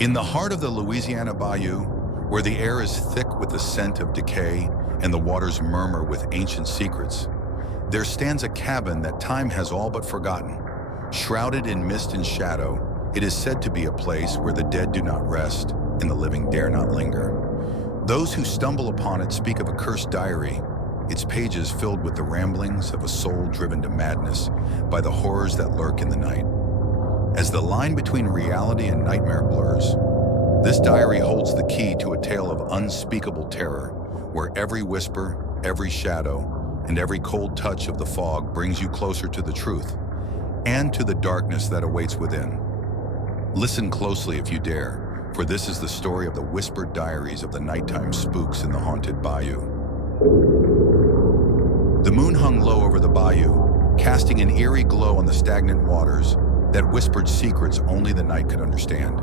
In the heart of the Louisiana Bayou, where the air is thick with the scent of decay and the waters murmur with ancient secrets, there stands a cabin that time has all but forgotten. Shrouded in mist and shadow, it is said to be a place where the dead do not rest and the living dare not linger. Those who stumble upon it speak of a cursed diary, its pages filled with the ramblings of a soul driven to madness by the horrors that lurk in the night. As the line between reality and nightmare blurs, this diary holds the key to a tale of unspeakable terror, where every whisper, every shadow, and every cold touch of the fog brings you closer to the truth and to the darkness that awaits within. Listen closely if you dare, for this is the story of the whispered diaries of the nighttime spooks in the haunted bayou. The moon hung low over the bayou, casting an eerie glow on the stagnant waters that whispered secrets only the night could understand.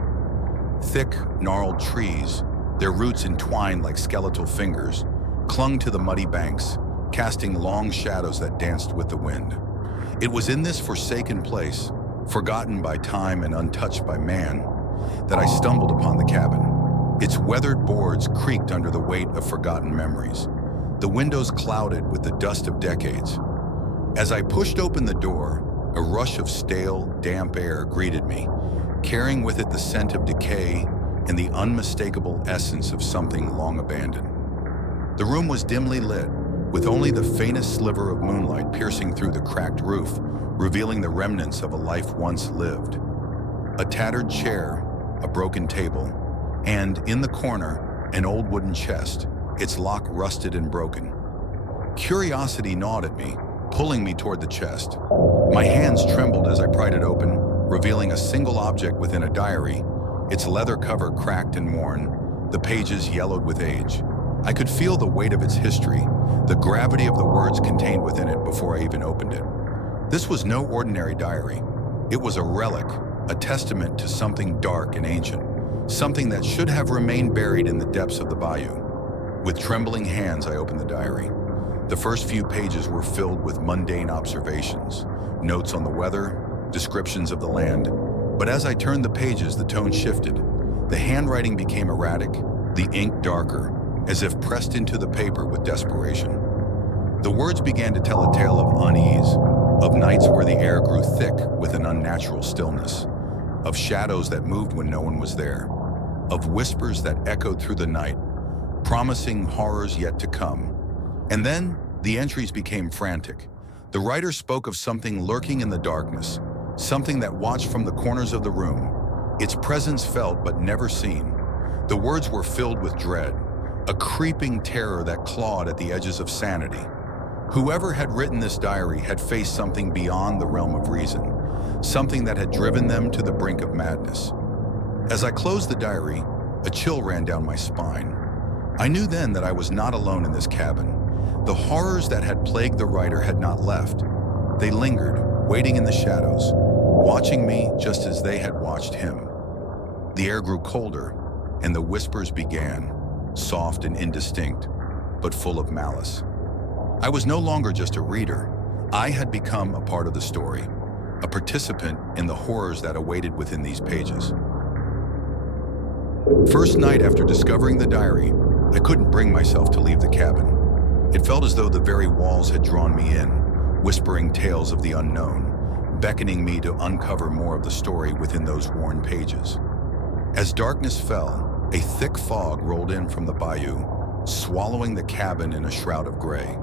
Thick, gnarled trees, their roots entwined like skeletal fingers, clung to the muddy banks, casting long shadows that danced with the wind. It was in this forsaken place, forgotten by time and untouched by man, that I stumbled upon the cabin. Its weathered boards creaked under the weight of forgotten memories, the windows clouded with the dust of decades. As I pushed open the door, a rush of stale, damp air greeted me, carrying with it the scent of decay and the unmistakable essence of something long abandoned. The room was dimly lit, with only the faintest sliver of moonlight piercing through the cracked roof, revealing the remnants of a life once lived. A tattered chair, a broken table, and, in the corner, an old wooden chest, its lock rusted and broken. Curiosity gnawed at me, pulling me toward the chest. My hands trembled as I pried it open, revealing a single object within a diary, its leather cover cracked and worn, the pages yellowed with age. I could feel the weight of its history, the gravity of the words contained within it before I even opened it. This was no ordinary diary. It was a relic, a testament to something dark and ancient, something that should have remained buried in the depths of the bayou. With trembling hands, I opened the diary. The first few pages were filled with mundane observations, notes on the weather, descriptions of the land. But as I turned the pages, the tone shifted. The handwriting became erratic, the ink darker, as if pressed into the paper with desperation. The words began to tell a tale of unease, of nights where the air grew thick with an unnatural stillness, of shadows that moved when no one was there, of whispers that echoed through the night, promising horrors yet to come. And then the entries became frantic. The writer spoke of something lurking in the darkness, something that watched from the corners of the room, its presence felt but never seen. The words were filled with dread, a creeping terror that clawed at the edges of sanity. Whoever had written this diary had faced something beyond the realm of reason, something that had driven them to the brink of madness. As I closed the diary, a chill ran down my spine. I knew then that I was not alone in this cabin. The horrors that had plagued the writer had not left. They lingered, waiting in the shadows, watching me just as they had watched him. The air grew colder, and the whispers began, soft and indistinct, but full of malice. I was no longer just a reader. I had become a part of the story, a participant in the horrors that awaited within these pages. First night after discovering the diary, I couldn't bring myself to leave the cabin. It felt as though the very walls had drawn me in, whispering tales of the unknown, beckoning me to uncover more of the story within those worn pages. As darkness fell, a thick fog rolled in from the bayou, swallowing the cabin in a shroud of gray.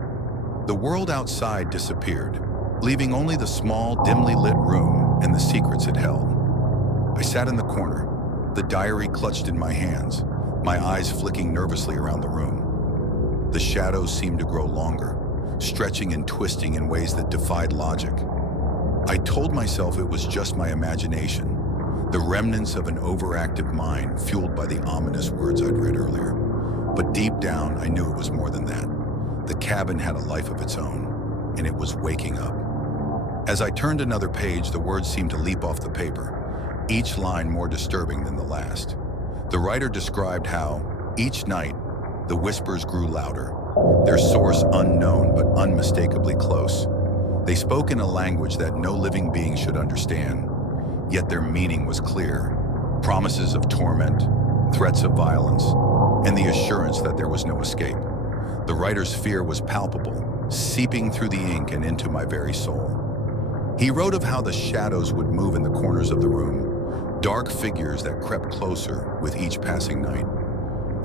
The world outside disappeared, leaving only the small, dimly lit room and the secrets it held. I sat in the corner, the diary clutched in my hands, my eyes flicking nervously around the room. The shadows seemed to grow longer, stretching and twisting in ways that defied logic. I told myself it was just my imagination, the remnants of an overactive mind fueled by the ominous words I'd read earlier. But deep down, I knew it was more than that. The cabin had a life of its own, and it was waking up. As I turned another page, the words seemed to leap off the paper, each line more disturbing than the last. The writer described how, each night, the whispers grew louder, their source unknown but unmistakably close. They spoke in a language that no living being should understand, yet their meaning was clear. Promises of torment, threats of violence, and the assurance that there was no escape. The writer's fear was palpable, seeping through the ink and into my very soul. He wrote of how the shadows would move in the corners of the room, dark figures that crept closer with each passing night.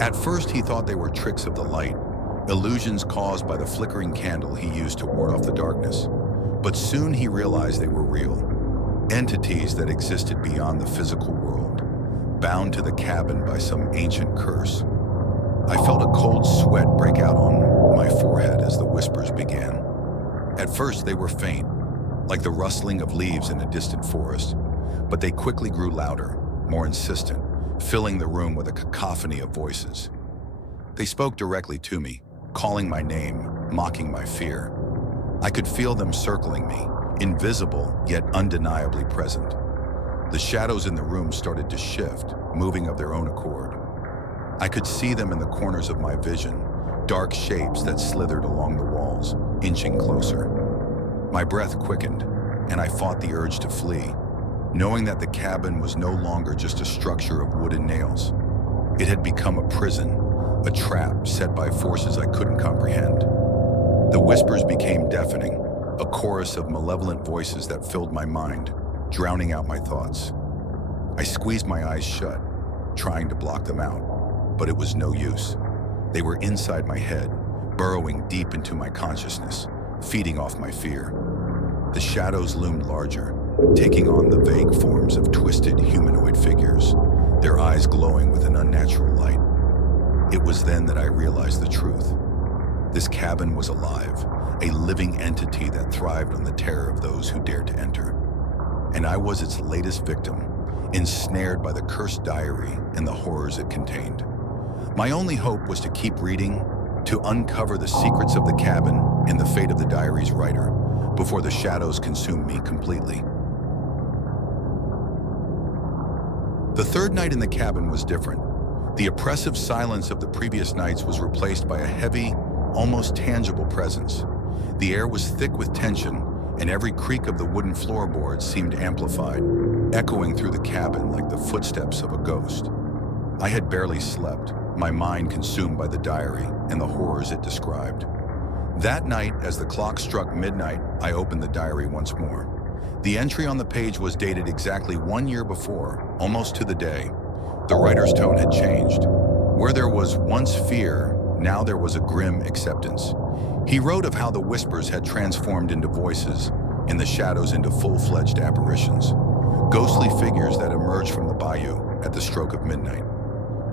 At first, he thought they were tricks of the light, illusions caused by the flickering candle he used to ward off the darkness. But soon he realized they were real, entities that existed beyond the physical world, bound to the cabin by some ancient curse. I felt a cold sweat break out on my forehead as the whispers began. At first, they were faint, like the rustling of leaves in a distant forest, but they quickly grew louder, more insistent, filling the room with a cacophony of voices. They spoke directly to me, calling my name, mocking my fear. I could feel them circling me, invisible yet undeniably present. The shadows in the room started to shift, moving of their own accord. I could see them in the corners of my vision, dark shapes that slithered along the walls, inching closer. My breath quickened, and I fought the urge to flee, knowing that the cabin was no longer just a structure of wood and nails. It had become a prison, a trap set by forces I couldn't comprehend. The whispers became deafening, a chorus of malevolent voices that filled my mind, drowning out my thoughts. I squeezed my eyes shut, trying to block them out, but it was no use. They were inside my head, burrowing deep into my consciousness, feeding off my fear. The shadows loomed larger, taking on the vague forms of twisted humanoid figures, their eyes glowing with an unnatural light. It was then that I realized the truth. This cabin was alive, a living entity that thrived on the terror of those who dared to enter. And I was its latest victim, ensnared by the cursed diary and the horrors it contained. My only hope was to keep reading, to uncover the secrets of the cabin and the fate of the diary's writer, before the shadows consumed me completely. The third night in the cabin was different. The oppressive silence of the previous nights was replaced by a heavy, almost tangible presence. The air was thick with tension, and every creak of the wooden floorboards seemed amplified, echoing through the cabin like the footsteps of a ghost. I had barely slept, my mind consumed by the diary and the horrors it described. That night, as the clock struck midnight, I opened the diary once more. The entry on the page was dated exactly 1 year before, almost to the day. The writer's tone had changed. Where there was once fear, now there was a grim acceptance. He wrote of how the whispers had transformed into voices, and the shadows into full-fledged apparitions, ghostly figures that emerged from the bayou at the stroke of midnight.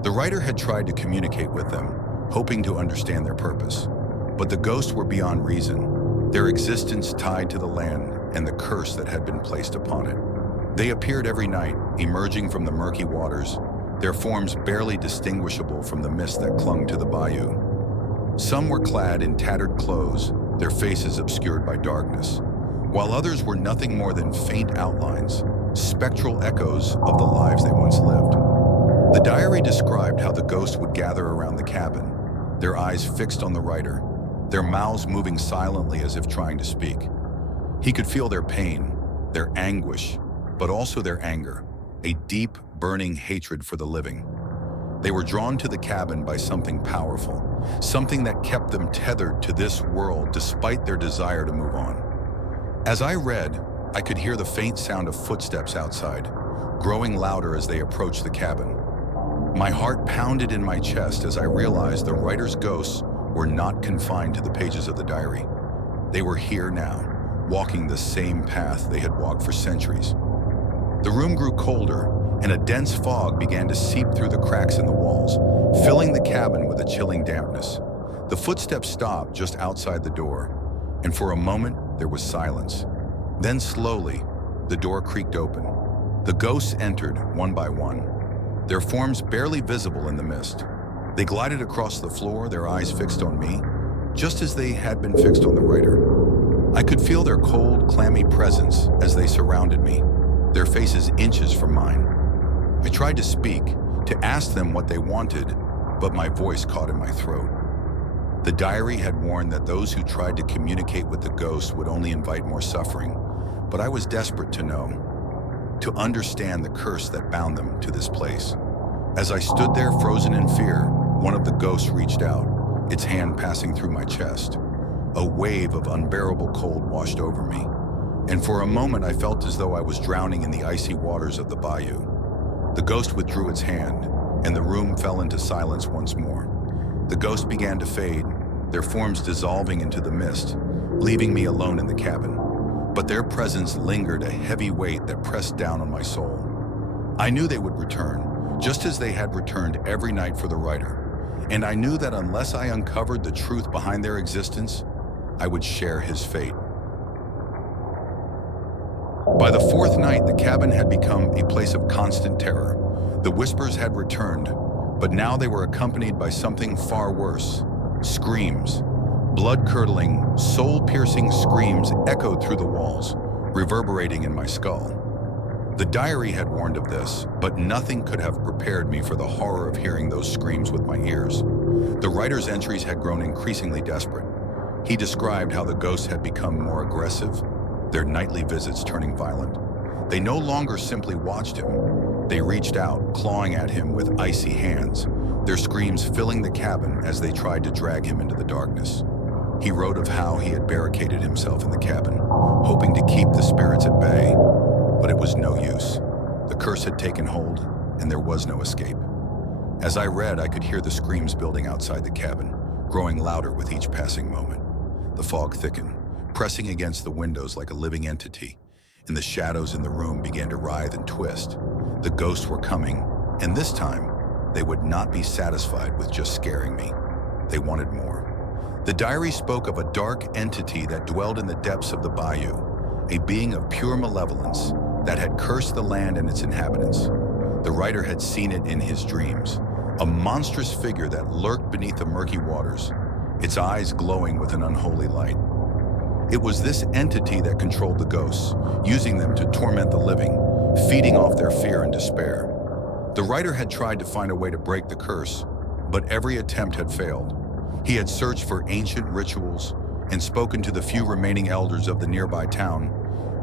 The writer had tried to communicate with them, hoping to understand their purpose. But the ghosts were beyond reason, their existence tied to the land and the curse that had been placed upon it. They appeared every night, emerging from the murky waters, their forms barely distinguishable from the mist that clung to the bayou. Some were clad in tattered clothes, their faces obscured by darkness, while others were nothing more than faint outlines, spectral echoes of the lives they once lived. The diary described how the ghosts would gather around the cabin, their eyes fixed on the writer, their mouths moving silently as if trying to speak. He could feel their pain, their anguish, but also their anger, a deep, burning hatred for the living. They were drawn to the cabin by something powerful, something that kept them tethered to this world despite their desire to move on. As I read, I could hear the faint sound of footsteps outside, growing louder as they approached the cabin. My heart pounded in my chest as I realized the writer's ghosts were not confined to the pages of the diary. They were here now, walking the same path they had walked for centuries. The room grew colder, and a dense fog began to seep through the cracks in the walls, filling the cabin with a chilling dampness. The footsteps stopped just outside the door, and for a moment there was silence. Then slowly, the door creaked open. The ghosts entered one by one, their forms barely visible in the mist. They glided across the floor, their eyes fixed on me, just as they had been fixed on the writer. I could feel their cold, clammy presence as they surrounded me, their faces inches from mine. I tried to speak, to ask them what they wanted, but my voice caught in my throat. The diary had warned that those who tried to communicate with the ghosts would only invite more suffering, but I was desperate to know. to understand the curse that bound them to this place. As I stood there frozen in fear, one of the ghosts reached out, its hand passing through my chest. A wave of unbearable cold washed over me, and for a moment I felt as though I was drowning in the icy waters of the bayou. The ghost withdrew its hand, and the room fell into silence once more. The ghosts began to fade, their forms dissolving into the mist, leaving me alone in the cabin. But their presence lingered, a heavy weight that pressed down on my soul. I knew they would return, just as they had returned every night for the writer, and I knew that unless I uncovered the truth behind their existence, I would share his fate. By the fourth night, the cabin had become a place of constant terror. The whispers had returned, but now they were accompanied by something far worse. Screams. Blood-curdling, soul-piercing screams echoed through the walls, reverberating in my skull. The diary had warned of this, but nothing could have prepared me for the horror of hearing those screams with my ears. The writer's entries had grown increasingly desperate. He described how the ghosts had become more aggressive, their nightly visits turning violent. They no longer simply watched him. They reached out, clawing at him with icy hands, their screams filling the cabin as they tried to drag him into the darkness. He wrote of how he had barricaded himself in the cabin, hoping to keep the spirits at bay, but it was no use. The curse had taken hold, and there was no escape. As I read, I could hear the screams building outside the cabin, growing louder with each passing moment. The fog thickened, pressing against the windows like a living entity, and the shadows in the room began to writhe and twist. The ghosts were coming, and this time, they would not be satisfied with just scaring me. They wanted more. The diary spoke of a dark entity that dwelled in the depths of the bayou, a being of pure malevolence that had cursed the land and its inhabitants. The writer had seen it in his dreams, a monstrous figure that lurked beneath the murky waters, its eyes glowing with an unholy light. It was this entity that controlled the ghosts, using them to torment the living, feeding off their fear and despair. The writer had tried to find a way to break the curse, but every attempt had failed. He had searched for ancient rituals and spoken to the few remaining elders of the nearby town,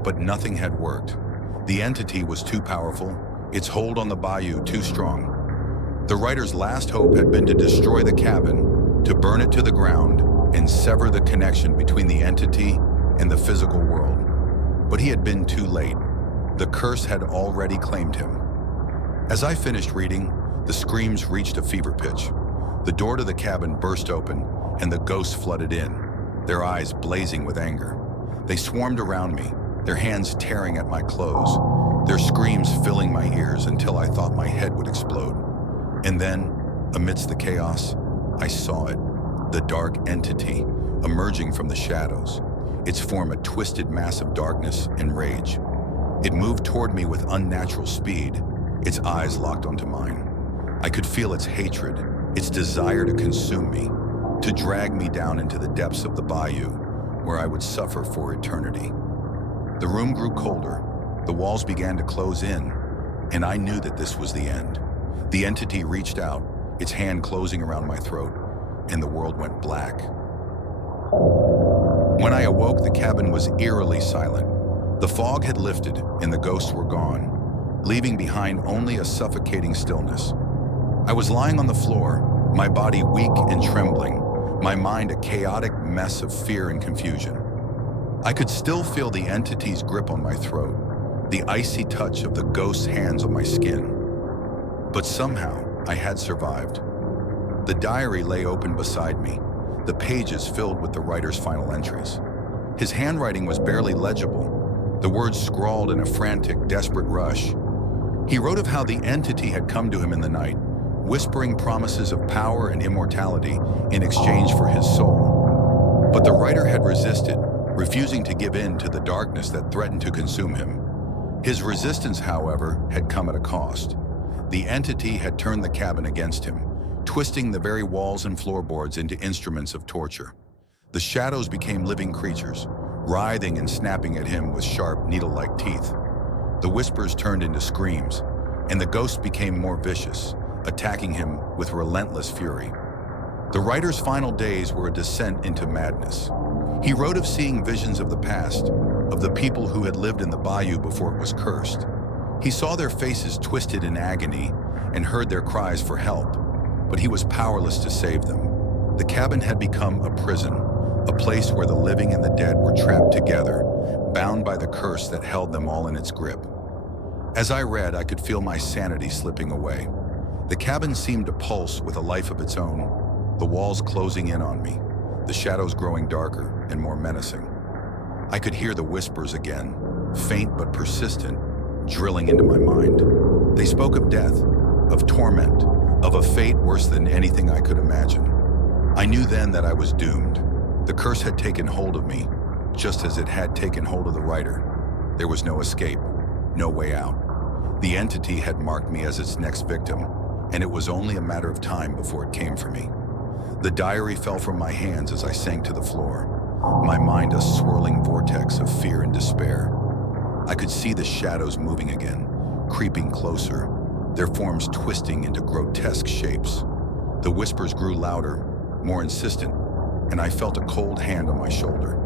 but nothing had worked. The entity was too powerful, its hold on the bayou too strong. The writer's last hope had been to destroy the cabin, to burn it to the ground, and sever the connection between the entity and the physical world. But he had been too late. The curse had already claimed him. As I finished reading, the screams reached a fever pitch. The door to the cabin burst open, and the ghosts flooded in, their eyes blazing with anger. They swarmed around me, their hands tearing at my clothes, their screams filling my ears until I thought my head would explode. And then, amidst the chaos, I saw it, the dark entity, emerging from the shadows, its form a twisted mass of darkness and rage. It moved toward me with unnatural speed, its eyes locked onto mine. I could feel its hatred, its desire to consume me, to drag me down into the depths of the bayou, where I would suffer for eternity. The room grew colder, the walls began to close in, and I knew that this was the end. The entity reached out, its hand closing around my throat, and the world went black. When I awoke, the cabin was eerily silent. The fog had lifted, and the ghosts were gone, leaving behind only a suffocating stillness. I was lying on the floor, my body weak and trembling, my mind a chaotic mess of fear and confusion. I could still feel the entity's grip on my throat, the icy touch of the ghost's hands on my skin. But somehow, I had survived. The diary lay open beside me, the pages filled with the writer's final entries. His handwriting was barely legible, the words scrawled in a frantic, desperate rush. He wrote of how the entity had come to him in the night, whispering promises of power and immortality in exchange for his soul. But the writer had resisted, refusing to give in to the darkness that threatened to consume him. His resistance, however, had come at a cost. The entity had turned the cabin against him, twisting the very walls and floorboards into instruments of torture. The shadows became living creatures, writhing and snapping at him with sharp, needle-like teeth. The whispers turned into screams, and the ghosts became more vicious, attacking him with relentless fury. The writer's final days were a descent into madness. He wrote of seeing visions of the past, of the people who had lived in the bayou before it was cursed. He saw their faces twisted in agony and heard their cries for help, but he was powerless to save them. The cabin had become a prison, a place where the living and the dead were trapped together, bound by the curse that held them all in its grip. As I read, I could feel my sanity slipping away. The cabin seemed to pulse with a life of its own, the walls closing in on me, the shadows growing darker and more menacing. I could hear the whispers again, faint but persistent, drilling into my mind. They spoke of death, of torment, of a fate worse than anything I could imagine. I knew then that I was doomed. The curse had taken hold of me, just as it had taken hold of the writer. There was no escape, no way out. The entity had marked me as its next victim, and it was only a matter of time before it came for me. The diary fell from my hands as I sank to the floor, my mind a swirling vortex of fear and despair. I could see the shadows moving again, creeping closer, their forms twisting into grotesque shapes. The whispers grew louder, more insistent, and I felt a cold hand on my shoulder.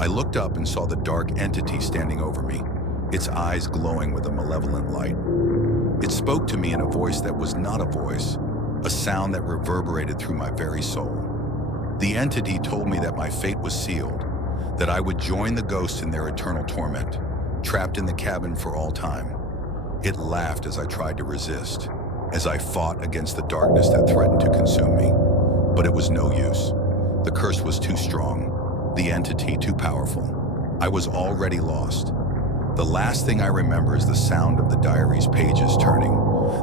I looked up and saw the dark entity standing over me, its eyes glowing with a malevolent light. It spoke to me in a voice that was not a voice, a sound that reverberated through my very soul. The entity told me that my fate was sealed, that I would join the ghosts in their eternal torment, trapped in the cabin for all time. It laughed as I tried to resist, as I fought against the darkness that threatened to consume me. But it was no use. The curse was too strong, the entity too powerful. I was already lost. The last thing I remember is the sound of the diary's pages turning,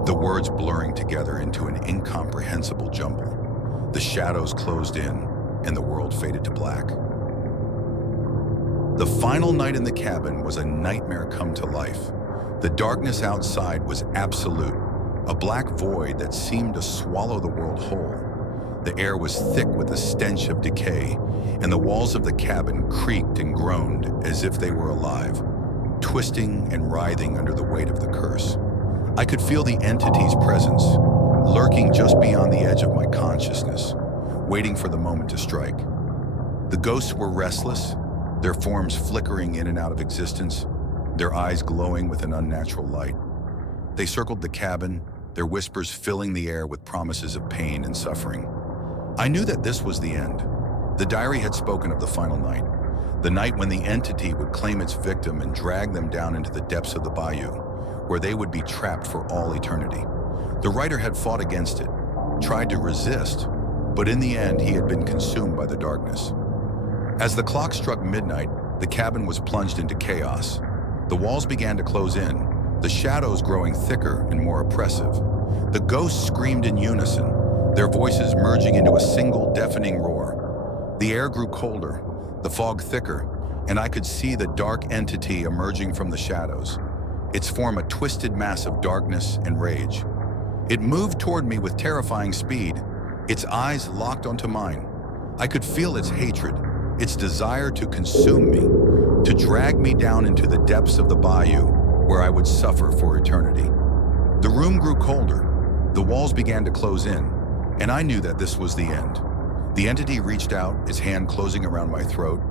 the words blurring together into an incomprehensible jumble. The shadows closed in, and the world faded to black. The final night in the cabin was a nightmare come to life. The darkness outside was absolute, a black void that seemed to swallow the world whole. The air was thick with the stench of decay, and the walls of the cabin creaked and groaned as if they were alive, twisting and writhing under the weight of the curse. I could feel the entity's presence, lurking just beyond the edge of my consciousness, waiting for the moment to strike. The ghosts were restless, their forms flickering in and out of existence, their eyes glowing with an unnatural light. They circled the cabin, their whispers filling the air with promises of pain and suffering. I knew that this was the end. The diary had spoken of the final night, the night when the entity would claim its victim and drag them down into the depths of the bayou, where they would be trapped for all eternity. The writer had fought against it, tried to resist, but in the end he had been consumed by the darkness. As the clock struck midnight, the cabin was plunged into chaos. The walls began to close in, the shadows growing thicker and more oppressive. The ghosts screamed in unison, their voices merging into a single deafening roar. The air grew colder, the fog thicker, and I could see the dark entity emerging from the shadows, its form a twisted mass of darkness and rage. It moved toward me with terrifying speed, its eyes locked onto mine. I could feel its hatred, its desire to consume me, to drag me down into the depths of the bayou where I would suffer for eternity. The room grew colder, the walls began to close in, and I knew that this was the end. The entity reached out, its hand closing around my throat,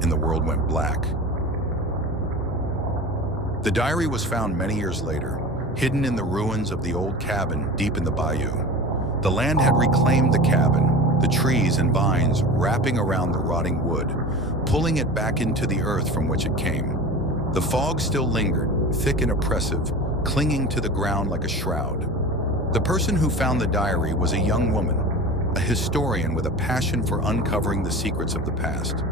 and the world went black. The diary was found many years later, hidden in the ruins of the old cabin deep in the bayou. The land had reclaimed the cabin, the trees and vines wrapping around the rotting wood, pulling it back into the earth from which it came. The fog still lingered, thick and oppressive, clinging to the ground like a shroud. The person who found the diary was a young woman, a historian with a passion for uncovering the secrets of the past.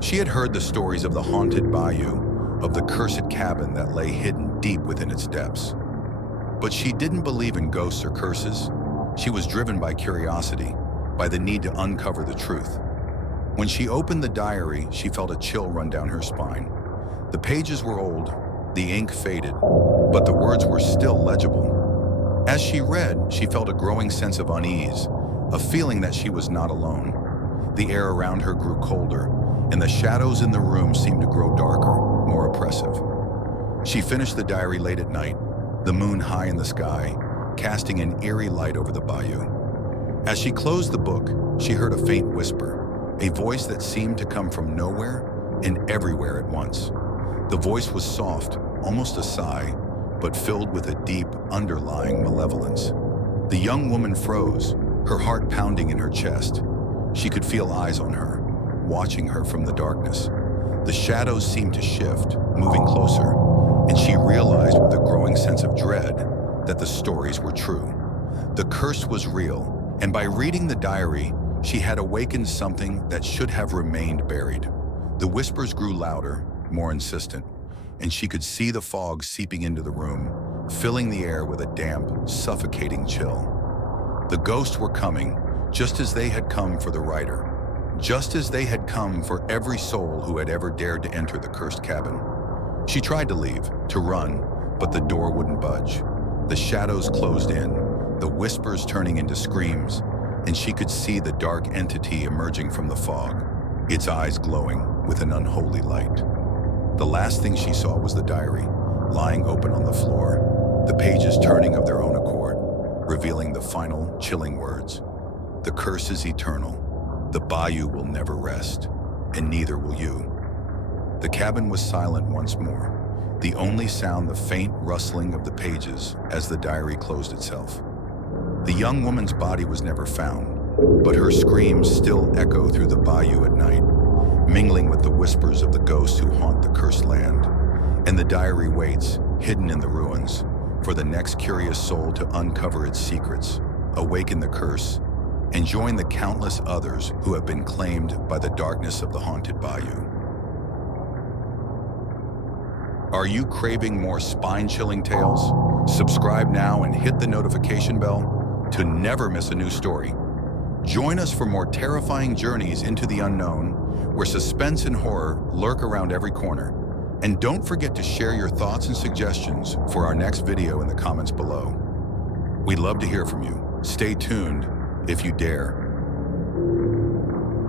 She had heard the stories of the haunted bayou, of the cursed cabin that lay hidden deep within its depths. But she didn't believe in ghosts or curses. She was driven by curiosity, by the need to uncover the truth. When she opened the diary, she felt a chill run down her spine. The pages were old, the ink faded, but the words were still legible. As she read, she felt a growing sense of unease, a feeling that she was not alone. The air around her grew colder, and the shadows in the room seemed to grow darker, more oppressive. She finished the diary late at night, the moon high in the sky, casting an eerie light over the bayou. As she closed the book, she heard a faint whisper, a voice that seemed to come from nowhere and everywhere at once. The voice was soft, almost a sigh, but filled with a deep, underlying malevolence. The young woman froze, her heart pounding in her chest. She could feel eyes on her, watching her from the darkness. The shadows seemed to shift, moving closer, and she realized with a growing sense of dread that the stories were true. The curse was real, and by reading the diary, she had awakened something that should have remained buried. The whispers grew louder, more insistent, and she could see the fog seeping into the room, filling the air with a damp, suffocating chill. The ghosts were coming, just as they had come for the writer, just as they had come for every soul who had ever dared to enter the cursed cabin. She tried to leave, to run, but the door wouldn't budge. The shadows closed in, the whispers turning into screams, and she could see the dark entity emerging from the fog, its eyes glowing with an unholy light. The last thing she saw was the diary, lying open on the floor, the pages turning of their own accord, revealing the final, chilling words. The curse is eternal. The Bayou will never rest, and neither will you. The cabin was silent once more, the only sound the faint rustling of the pages as the diary closed itself. The young woman's body was never found, but her screams still echo through the bayou at night, mingling with the whispers of the ghosts who haunt the cursed land. And the diary waits, hidden in the ruins, for the next curious soul to uncover its secrets, awaken the curse, and join the countless others who have been claimed by the darkness of the haunted bayou. Are you craving more spine-chilling tales? Subscribe now and hit the notification bell to never miss a new story. Join us for more terrifying journeys into the unknown, where suspense and horror lurk around every corner. And don't forget to share your thoughts and suggestions for our next video in the comments below. We'd love to hear from you. Stay tuned if you dare.